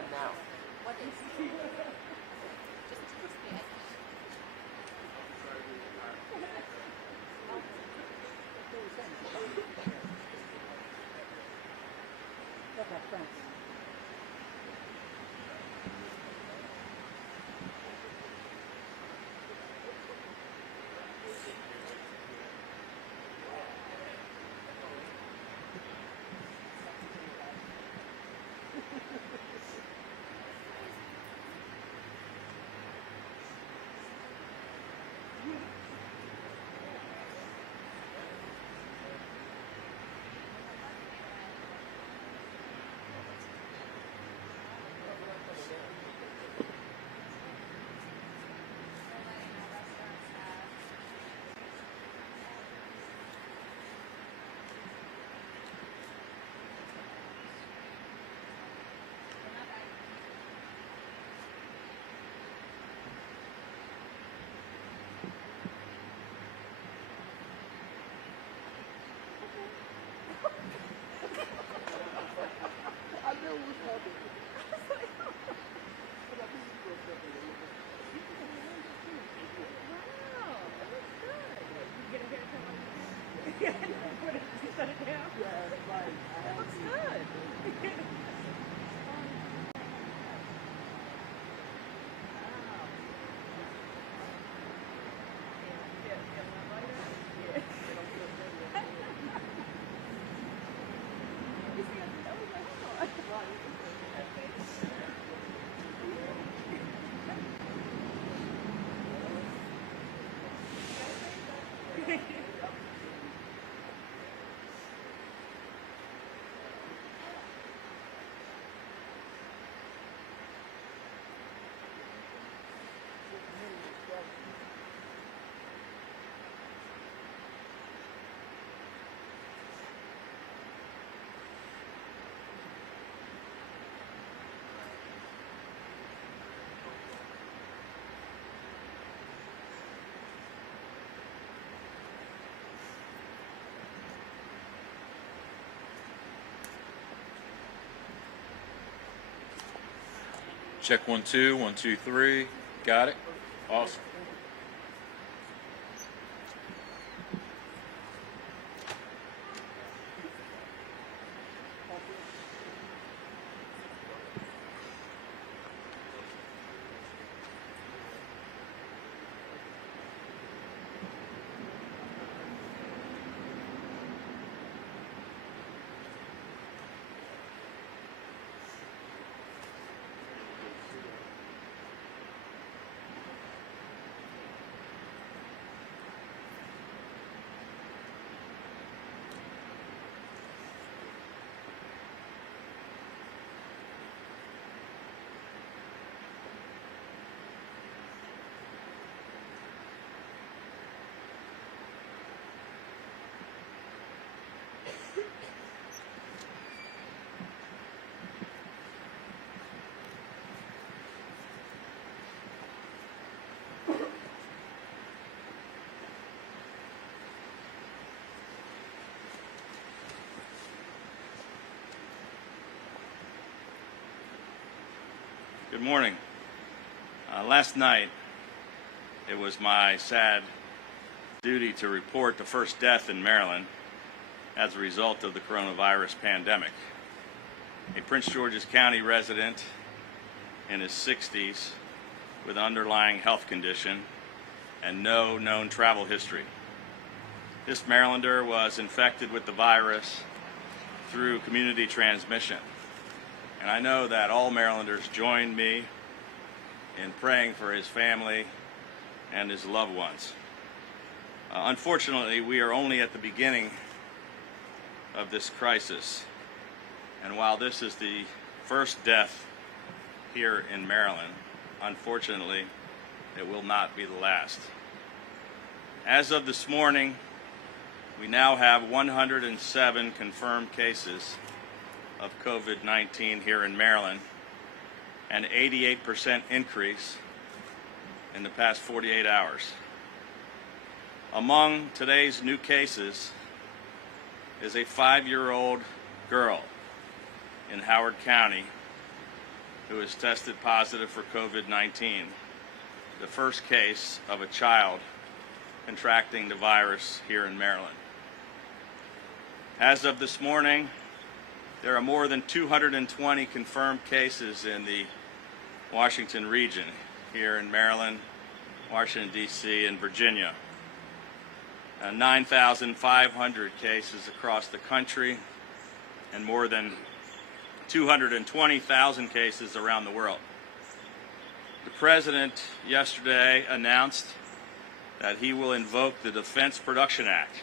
determined now. What is? Just spit. Okay, thanks. I knew it was coming. Wow, that looks good. You get a haircut like that? Yeah. You set it down? Yeah, it's like, That looks good. Check 1 2 1 2 3. Got it. Awesome. Good morning. Last night, it was my sad duty to report the first death in Maryland as a result of the coronavirus pandemic. A Prince George's County resident in his 60s with an underlying health condition and no known travel history. This Marylander was infected with the virus through community transmission. And I know that all Marylanders joined me in praying for his family and his loved ones. Unfortunately, we are only at the beginning of this crisis. And while this is the first death here in Maryland, unfortunately, it will not be the last. As of this morning, we now have 107 confirmed cases of COVID-19 here in Maryland, an 88% increase in the past 48 hours. Among today's new cases is a 5-year-old girl in Howard County who has tested positive for COVID-19, the first case of a child contracting the virus here in Maryland. As of this morning, there are more than 220 confirmed cases in the Washington region, here in Maryland, Washington, D.C., and Virginia. 9,500 cases across the country, and more than 220,000 cases around the world. The President yesterday announced that he will invoke the Defense Production Act,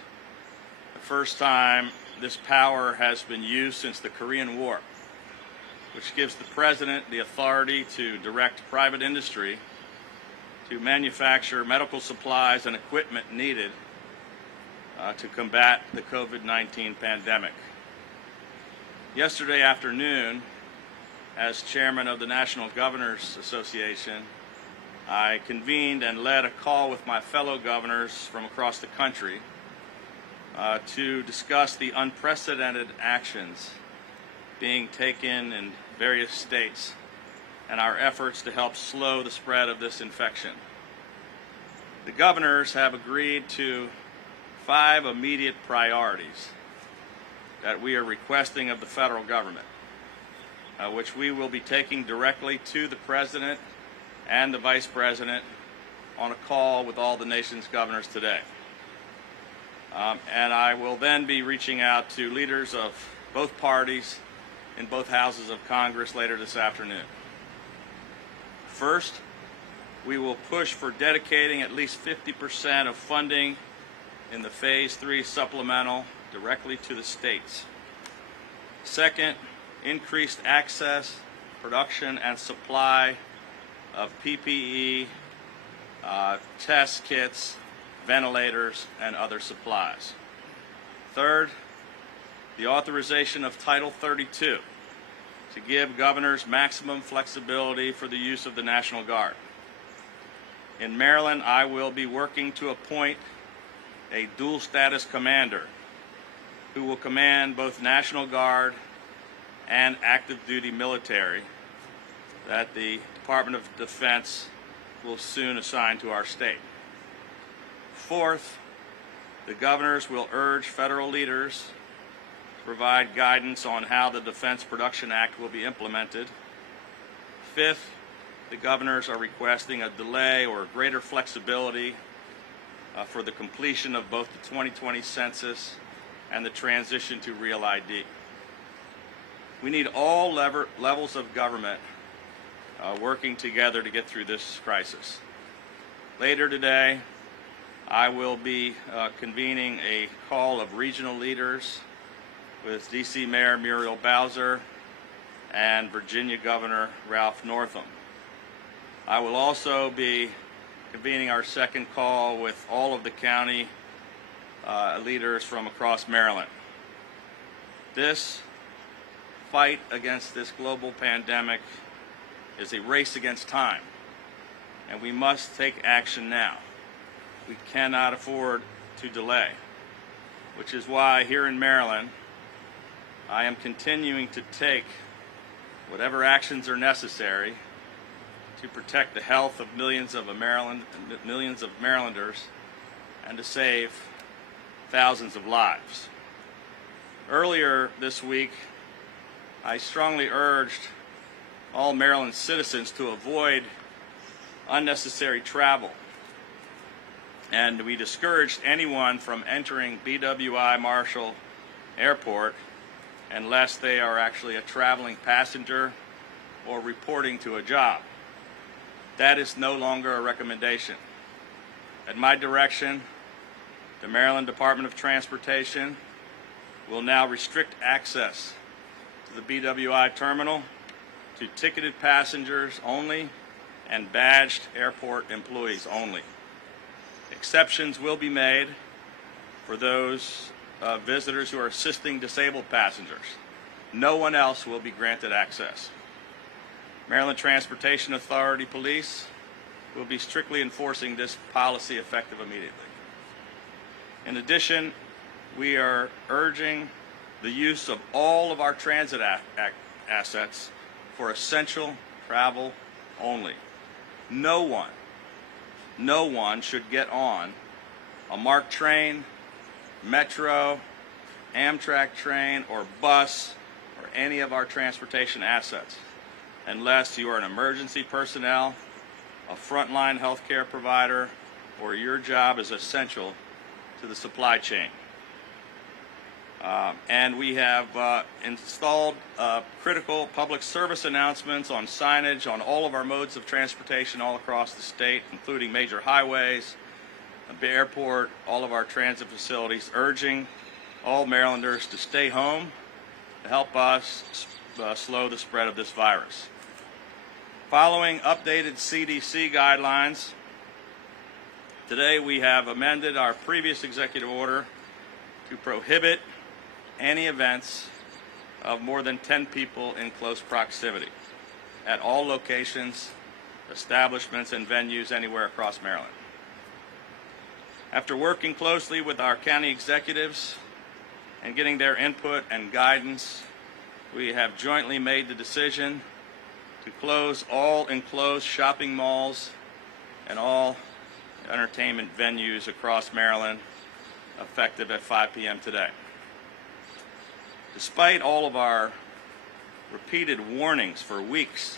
the first time this power has been used since the Korean War, which gives the President the authority to direct private industry to manufacture medical supplies and equipment needed to combat the COVID-19 pandemic. Yesterday afternoon, as chairman of the National Governors Association, I convened and led a call with my fellow governors from across the country to discuss the unprecedented actions being taken in various states and our efforts to help slow the spread of this infection. The governors have agreed to 5 immediate priorities that we are requesting of the federal government, which we will be taking directly to the President and the Vice President on a call with all the nation's governors today. And I will then be reaching out to leaders of both parties in both houses of Congress later this afternoon. First, we will push for dedicating at least 50% of funding in the Phase 3 supplemental directly to the states. Second, increased access, production, and supply of PPE, test kits, ventilators, and other supplies. Third, the authorization of Title 32 to give governors maximum flexibility for the use of the National Guard. In Maryland, I will be working to appoint a dual status commander who will command both National Guard and active duty military that the Department of Defense will soon assign to our state. Fourth, the governors will urge federal leaders to provide guidance on how the Defense Production Act will be implemented. Fifth, the governors are requesting a delay or greater flexibility for the completion of both the 2020 census and the transition to Real ID. We need all levels of government working together to get through this crisis. Later today, I will be convening a call of regional leaders with D.C. Mayor Muriel Bowser and Virginia Governor Ralph Northam. I will also be convening our second call with all of the county leaders from across Maryland. This fight against this global pandemic is a race against time, and we must take action now. We cannot afford to delay, which is why here in Maryland, I am continuing to take whatever actions are necessary to protect the health of millions of Marylanders and to save thousands of lives. Earlier this week, I strongly urged all Maryland citizens to avoid unnecessary travel, and we discouraged anyone from entering BWI Marshall Airport unless they are actually a traveling passenger or reporting to a job. That is no longer a recommendation. At my direction, the Maryland Department of Transportation will now restrict access to the BWI terminal to ticketed passengers only and badged airport employees only. Exceptions will be made for those visitors who are assisting disabled passengers. No one else will be granted access. Maryland Transportation Authority Police will be strictly enforcing this policy effective immediately. In addition, we are urging the use of all of our transit assets for essential travel only. No one should get on a MARC train, Metro, Amtrak train, or bus, or any of our transportation assets, unless you are an emergency personnel, a frontline healthcare provider, or your job is essential to the supply chain. And we have installed critical public service announcements on signage on all of our modes of transportation all across the state, including major highways, the airport, all of our transit facilities, urging all Marylanders to stay home to help us slow the spread of this virus. Following updated CDC guidelines, today we have amended our previous executive order to prohibit any events of more than 10 people in close proximity at all locations, establishments, and venues anywhere across Maryland. After working closely with our county executives and getting their input and guidance, we have jointly made the decision to close all enclosed shopping malls and all entertainment venues across Maryland, effective at 5 p.m. today. Despite all of our repeated warnings for weeks,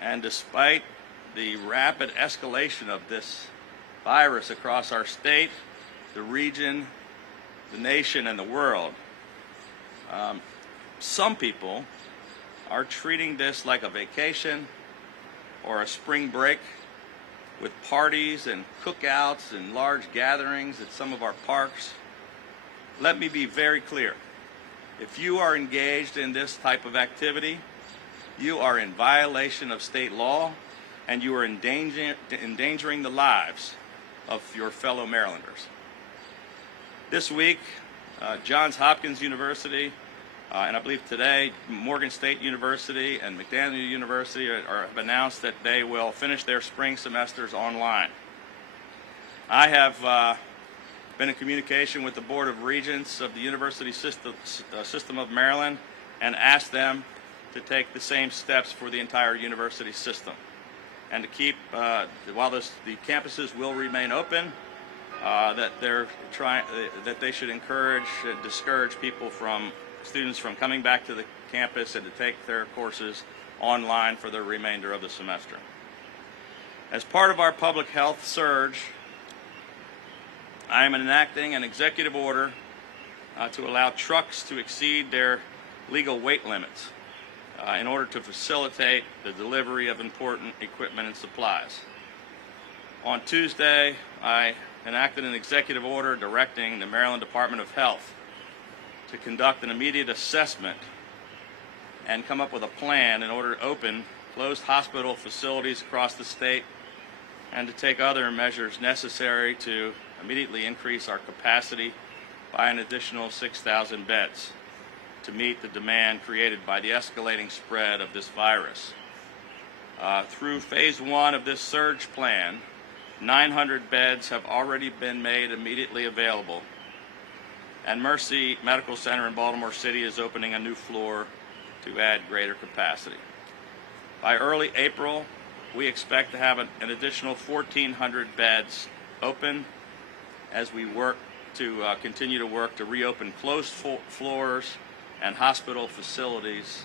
and despite the rapid escalation of this virus across our state, the region, the nation, and the world, some people are treating this like a vacation or a spring break, with parties and cookouts and large gatherings at some of our parks. Let me be very clear. If you are engaged in this type of activity, you are in violation of state law, and you are endangering the lives of your fellow Marylanders. This week, Johns Hopkins University, and I believe today, Morgan State University and McDaniel University have announced that they will finish their spring semesters online. I have been in communication with the Board of Regents of the University System of Maryland and asked them to take the same steps for the entire university system, and to keep, while the campuses will remain open, that they should encourage and discourage students from coming back to the campus and to take their courses online for the remainder of the semester. As part of our public health surge, I am enacting an executive order to allow trucks to exceed their legal weight limits in order to facilitate the delivery of important equipment and supplies. On Tuesday, I enacted an executive order directing the Maryland Department of Health to conduct an immediate assessment and come up with a plan in order to open closed hospital facilities across the state, and to take other measures necessary to immediately increase our capacity by an additional 6,000 beds to meet the demand created by the escalating spread of this virus. Through phase 1 of this surge plan, 900 beds have already been made immediately available, and Mercy Medical Center in Baltimore City is opening a new floor to add greater capacity. By early April, we expect to have an additional 1,400 beds open as we work to continue to work to reopen closed floors and hospital facilities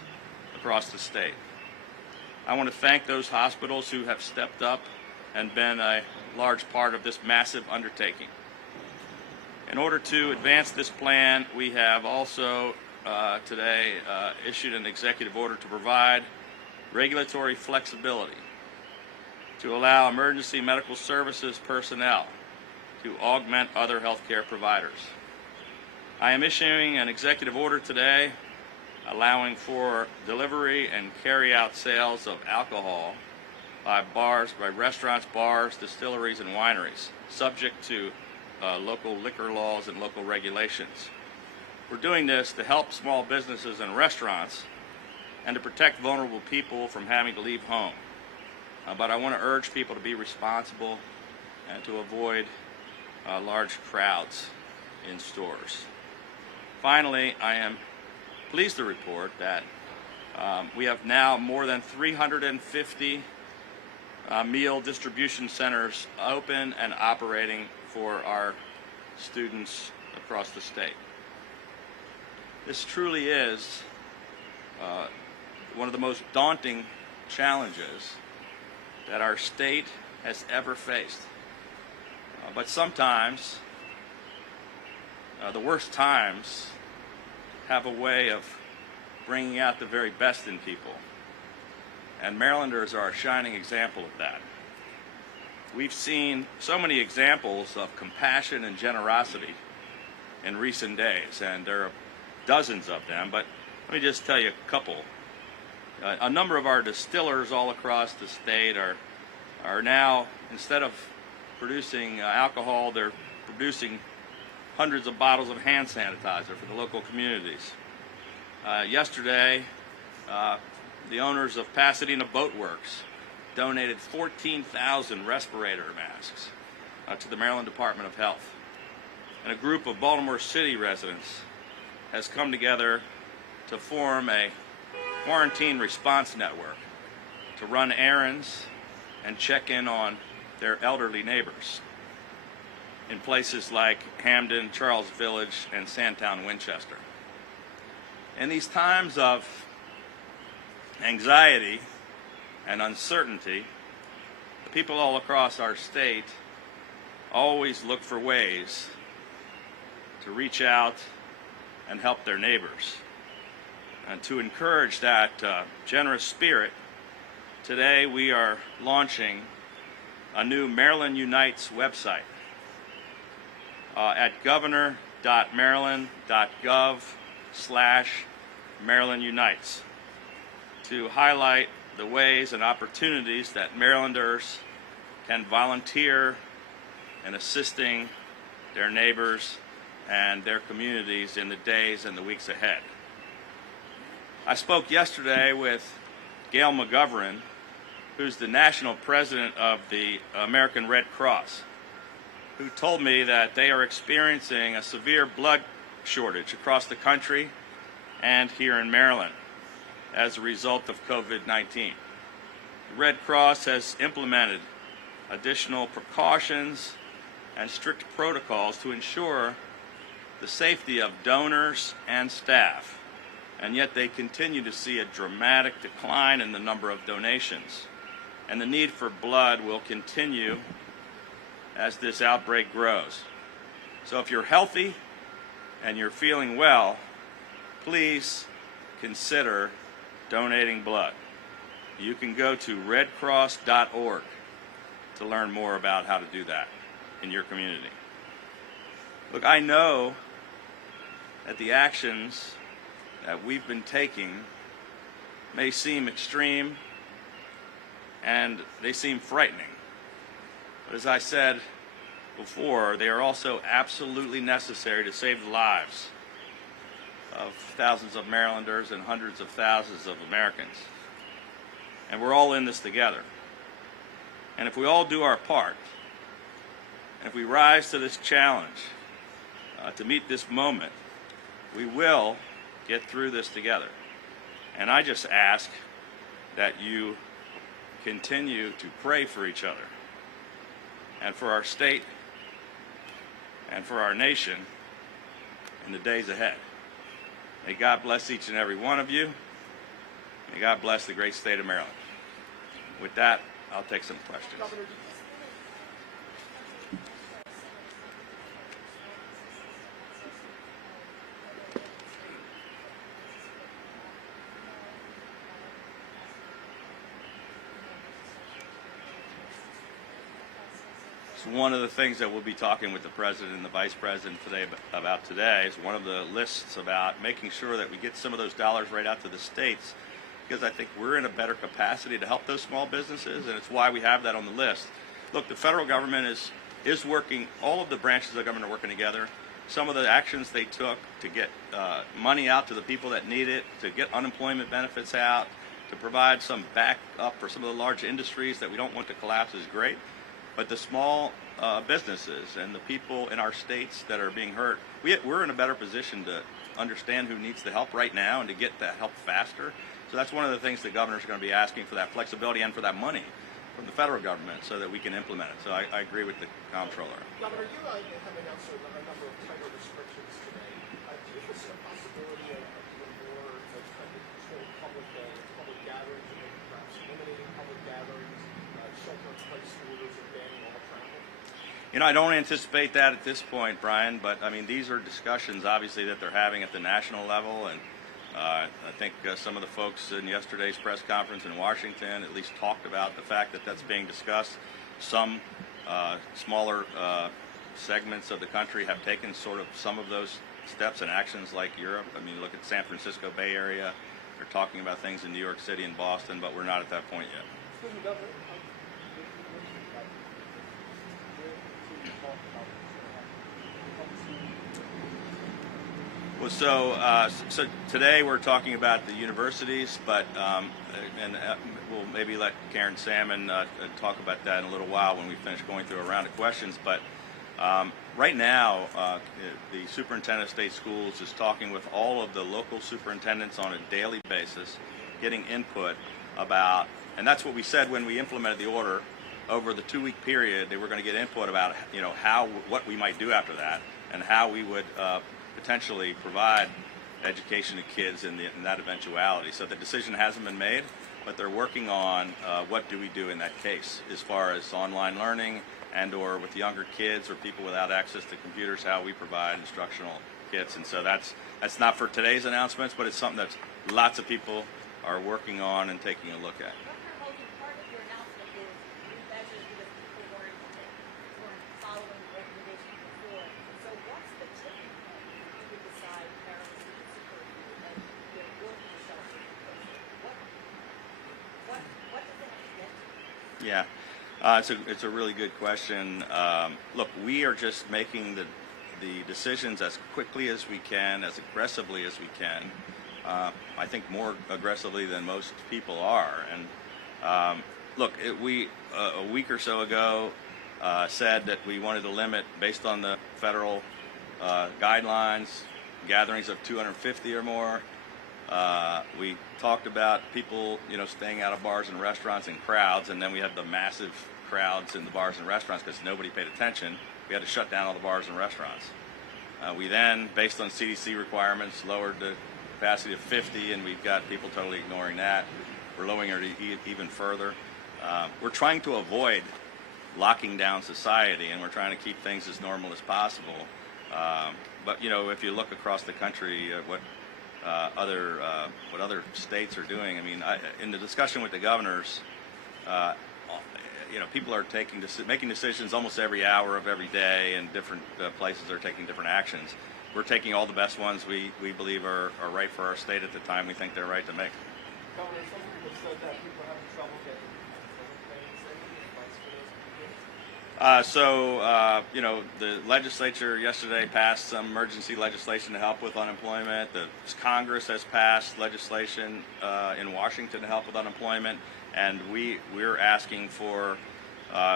across the state. I want to thank those hospitals who have stepped up and been a large part of this massive undertaking. In order to advance this plan, we have also today issued an executive order to provide regulatory flexibility to allow emergency medical services personnel to augment other healthcare providers. I am issuing an executive order today allowing for delivery and carry-out sales of alcohol by restaurants, bars, distilleries, and wineries, subject to local liquor laws and local regulations. We're doing this to help small businesses and restaurants and to protect vulnerable people from having to leave home. But I want to urge people to be responsible and to avoid large crowds in stores. Finally, I am pleased to report that We have now more than 350 meal distribution centers open and operating for our students across the state. This truly is one of the most daunting challenges that our state has ever faced. But sometimes the worst times have a way of bringing out the very best in people. And Marylanders are a shining example of that. We've seen so many examples of compassion and generosity in recent days, and there are dozens of them, but let me just tell you a couple. A number of our distillers all across the state are now, instead of producing alcohol, they're producing hundreds of bottles of hand sanitizer for the local communities. Yesterday, the owners of Pasadena Boat Works donated 14,000 respirator masks to the Maryland Department of Health. And a group of Baltimore City residents has come together to form a quarantine response network to run errands and check in on their elderly neighbors in places like Hamden, Charles Village, and Sandtown, Winchester. In these times of anxiety and uncertainty, the people all across our state always look for ways to reach out and help their neighbors. And to encourage that generous spirit, today we are launching a new Maryland Unites website at governor.maryland.gov/Maryland Unites to highlight the ways and opportunities that Marylanders can volunteer in assisting their neighbors and their communities in the days and the weeks ahead. I spoke yesterday with Gail McGovern, who's the national president of the American Red Cross, who told me that they are experiencing a severe blood shortage across the country and here in Maryland as a result of COVID-19. The Red Cross has implemented additional precautions and strict protocols to ensure the safety of donors and staff, and yet they continue to see a dramatic decline in the number of donations, and the need for blood will continue as this outbreak grows. So if you're healthy and you're feeling well, please consider donating blood. You can go to redcross.org to learn more about how to do that in your community. Look, I know that the actions that we've been taking may seem extreme and they seem frightening. But as I said before, they are also absolutely necessary to save the lives of thousands of Marylanders and hundreds of thousands of Americans. And we're all in this together. And if we all do our part, and if we rise to this challenge to meet this moment, we will get through this together. And I just ask that you continue to pray for each other and for our state and for our nation in the days ahead. May God bless each and every one of you. May God bless the great state of Maryland. With that, I'll take some questions. One of the things that we'll be talking with the President and the Vice President about today is one of the lists about making sure that we get some of those dollars right out to the states, because I think we're in a better capacity to help those small businesses, and it's why we have that on the list. Look, the federal government is working, all of the branches of the government are working together. Some of the actions they took to get money out to the people that need it, to get unemployment benefits out, to provide some backup for some of the large industries that we don't want to collapse is great. But the small businesses and the people in our states that are being hurt, we're in a better position to understand who needs the help right now and to get that help faster. that's one of the things the governors are going to be asking, for that flexibility and for that money from the federal government so that we can implement it. So I agree with the comptroller. Governor, you have announced a number of tighter restrictions today. Do you foresee a possibility of doing more to kind of control public gatherings, and maybe perhaps eliminating public gatherings, shelter-in-place orders, and banning all travel? You know, I don't anticipate that at this point, Brian, but I mean, these are discussions obviously that they're having at the national level, and I think some of the folks in yesterday's press conference in Washington at least talked about the fact that that's being discussed. Some smaller segments of the country have taken sort of some of those steps and actions, like Europe. I mean, look at San Francisco Bay Area. They're talking about things in New York City and Boston, but we're not at that point yet. Excuse me, Governor. Well, so today we're talking about the universities, but we'll maybe let Karen Salmon talk about that in a little while when we finish going through a round of questions. But right now, the superintendent of state schools is talking with all of the local superintendents on a daily basis, getting input about, and that's what we said when we implemented the order. Over the 2-week period, they were going to get input about, you know, what we might do after that, and how we would potentially provide education to kids in that eventuality. So the decision hasn't been made, but they're working on what do we do in that case, as far as online learning and or with younger kids or people without access to computers, how we provide instructional kits. And so that's not for today's announcements, but it's something that lots of people are working on and taking a look at. Governor Hogan, part of your announcement is new measures because people weren't following the recommendations before. So what's the tipping point you would decide parents need to support you and they're working to shelter in place? What does it have to get to? Yeah, it's a really good question. Look, we are just making the decisions as quickly as we can, as aggressively as we can. I think more aggressively than most people are. And look, we a week or so ago said that we wanted to limit, based on the federal guidelines, gatherings of 250 or more. We talked about people, you know, staying out of bars and restaurants in crowds, and then we had the massive crowds in the bars and restaurants because nobody paid attention. We had to shut down all the bars and restaurants. We then, based on CDC requirements, lowered the capacity of 50, and we've got people totally ignoring that. We're lowering it even further. We're trying to avoid locking down society, and we're trying to keep things as normal as possible. But you know, if you look across the country, what other states are doing. I mean, in the discussion with the governors, you know, people are making decisions almost every hour of every day, and different places are taking different actions. We're taking all the best ones we believe are right for our state at the time we think they're right to make. Governor, some people said that people are having trouble getting employment plans. Any advice for those people? You know, the legislature yesterday passed some emergency legislation to help with unemployment. The Congress has passed legislation in Washington to help with unemployment, and we're asking for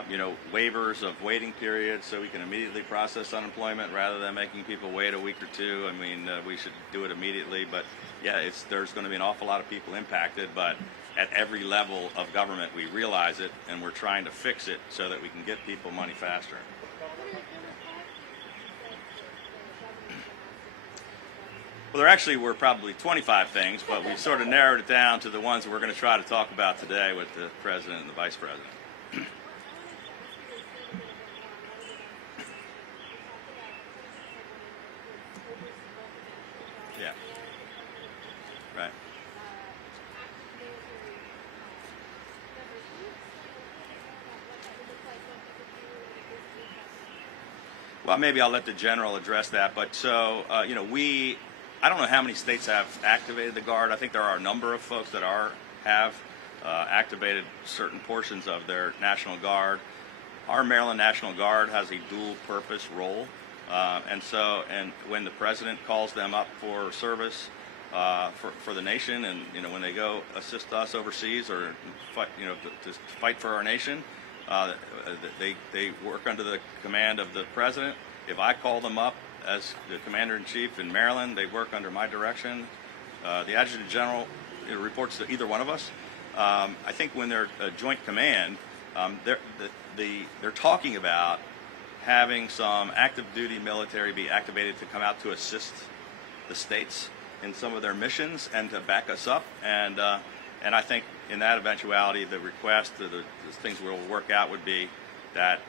you know, waivers of waiting periods so we can immediately process unemployment rather than making people wait a week or two. I mean, we should do it immediately, but yeah, there's going to be an awful lot of people impacted, but at every level of government we realize it, and we're trying to fix it so that we can get people money faster. Well, there actually were probably 25 things, but we sort of narrowed it down to the ones that we're going to try to talk about today with the president and the vice president. Yeah. Right. Well, maybe I'll let the general address that. But so, you know, I don't know how many states have activated the Guard. I think there are a number of folks that have activated certain portions of their National Guard. Our Maryland National Guard has a dual-purpose role. And when the president calls them up for service for the nation, and you know, when they go assist us overseas or fight, you know, to fight for our nation, they work under the command of the president. If I call them up as the commander in chief in Maryland, they work under my direction. The adjutant general reports to either one of us. I think when they're a joint command, they're talking about having some active duty military be activated to come out to assist the states in some of their missions and to back us up. And I think in that eventuality, the request, the things we'll work out would be that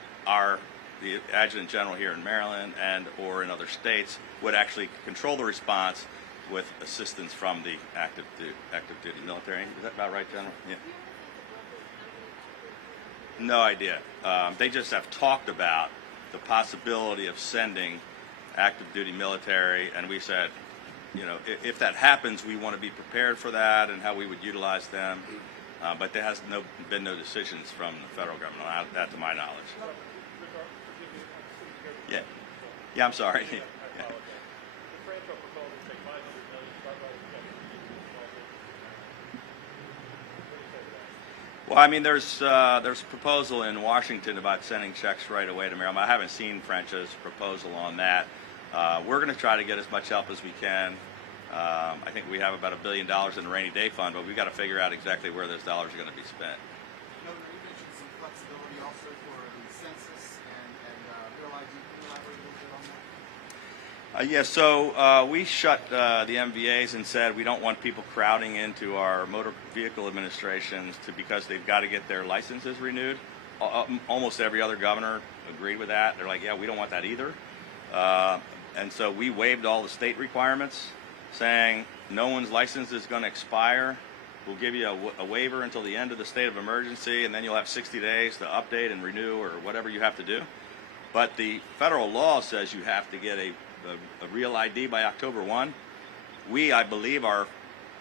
the adjutant general here in Maryland and or in other states would actually control the response with assistance from the active duty military. Is that about right, General? Yeah. No idea. They just have talked about the possibility of sending active duty military, and we said, you know, if that happens, we want to be prepared for that and how we would utilize them. But there has been no decisions from the federal government on that, to my knowledge. Yeah. Yeah, I'm sorry. Yeah. Well, I mean, there's a proposal in Washington about sending checks right away to Maryland. I haven't seen French's proposal on that. We're going to try to get as much help as we can. I think we have about $1 billion in the rainy day fund, but we've got to figure out exactly where those dollars are going to be spent. Governor, you mentioned some flexibility also for the census and Real ID. Can you elaborate a little bit on that? Yeah, so we shut the MVAs and said we don't want people crowding into our motor vehicle administrations because they've got to get their licenses renewed. Almost every other governor agreed with that. They're like, yeah, we don't want that either. And so we waived all the state requirements, saying no one's license is going to expire. We'll give you a waiver until the end of the state of emergency, and then you'll have 60 days to update and renew or whatever you have to do. But the federal law says you have to get a real ID by October 1. We, I believe, are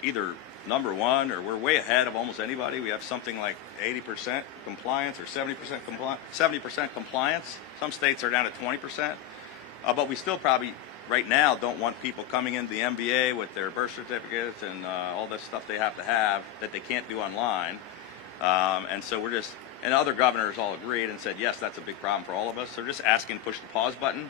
either number one or we're way ahead of almost anybody. We have something like 80% compliance or 70% compliance. Some states are down at 20%. But we still probably, right now, don't want people coming into the MBA with their birth certificates and all this stuff they have to have that they can't do online. And so we're just, and other governors all agreed and said, yes, that's a big problem for all of us. So we're just asking to push the pause button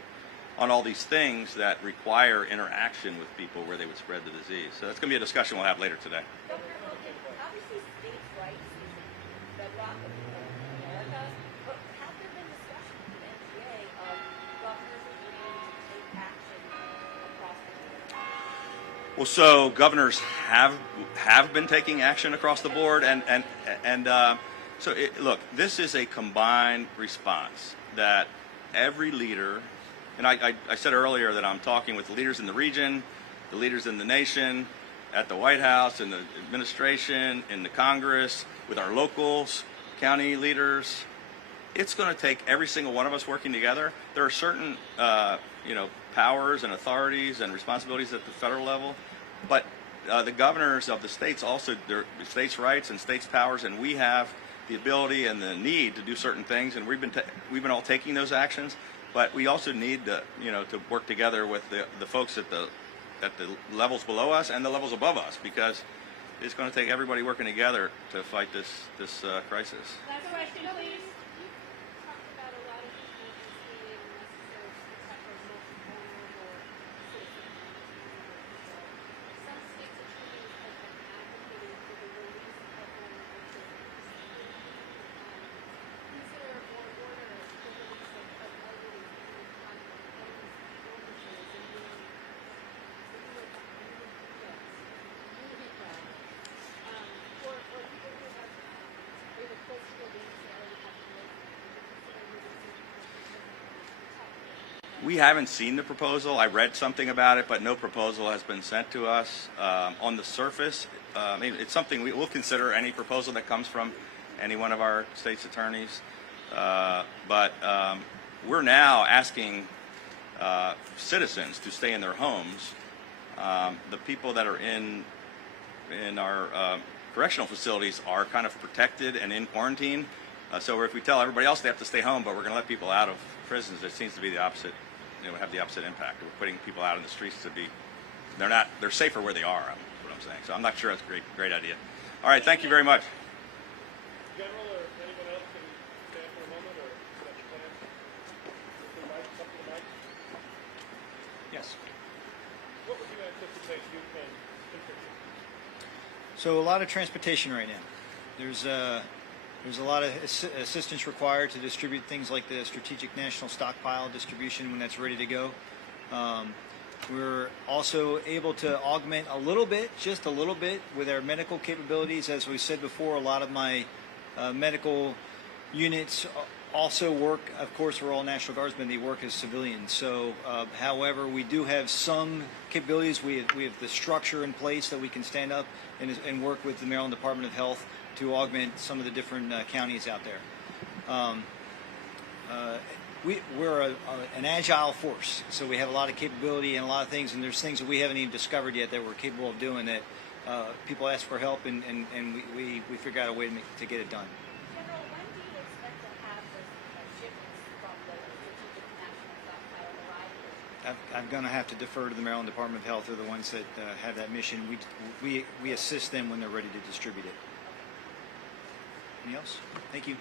on all these things that require interaction with people where they would spread the disease. So that's going to be a discussion we'll have later today. Governor Hogan, obviously states' rights is the bedrock of America, but have there been discussions with the NTA of governors agreeing to take action across the board? Well, so governors have been taking action across the board, so look, this is a combined response that every leader. And I said earlier that I'm talking with the leaders in the region, the leaders in the nation, at the White House, in the administration, in the Congress, with our locals, county leaders. It's going to take every single one of us working together. There are certain, powers and authorities and responsibilities at the federal level, but the governors of the states also, their states' rights and states' powers, and we have the ability and the need to do certain things, and we've been all taking those actions. But we also need to work together with the folks at the levels below us and the levels above us, because it's going to take everybody working together to fight this crisis. Last question, please. You talked about a lot of people being necessary to protect our most vulnerable citizens. Some states' attorneys have been advocating for the release of vulnerable citizens. Consider or order the release of elderly people with chronic illnesses and being or people who have been close to a base that already have to live. We haven't seen the proposal. I read something about it, but no proposal has been sent to us. On the surface, it's something we'll consider any proposal that comes from any one of our state's attorneys. But we're now asking citizens to stay in their homes. The people that are in our correctional facilities are kind of protected and in quarantine. So if we tell everybody else they have to stay home, but we're going to let people out of prisons, it seems to be the opposite. Have the opposite impact. We're putting people out in the streets to be, they're safer where they are. That's what I'm saying. So I'm not sure that's a great idea. All right, thank you very much. General, or anyone else can stand for a moment, or set your plans? The mic, up to the mic. Yes. What would you anticipate you can contribute? So a lot of transportation right now. There's a lot of assistance required to distribute things like the strategic national stockpile distribution when that's ready to go. We're also able to augment a little bit, just a little bit, with our medical capabilities. As we said before, a lot of my medical units also work. Of course, we're all National Guardsmen. They work as civilians. So, however, we do have some capabilities. We have the structure in place that we can stand up and work with the Maryland Department of Health to augment some of the different counties out there. We're an agile force, so we have a lot of capability and a lot of things, and there's things that we haven't even discovered yet that we're capable of doing that people ask for help, and we figure out a way to get it done. General, when do you expect to have the shipments from the strategic national stockpile arrive? I'm going to have to defer to the Maryland Department of Health. They're the ones that have that mission. We assist them when they're ready to distribute it. Anything else? Thank you.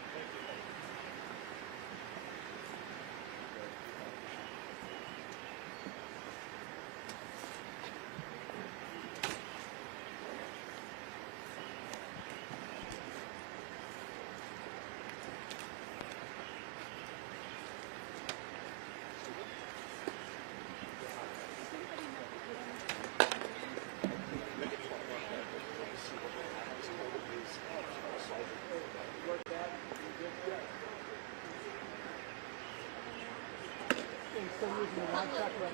Still using the one truck run.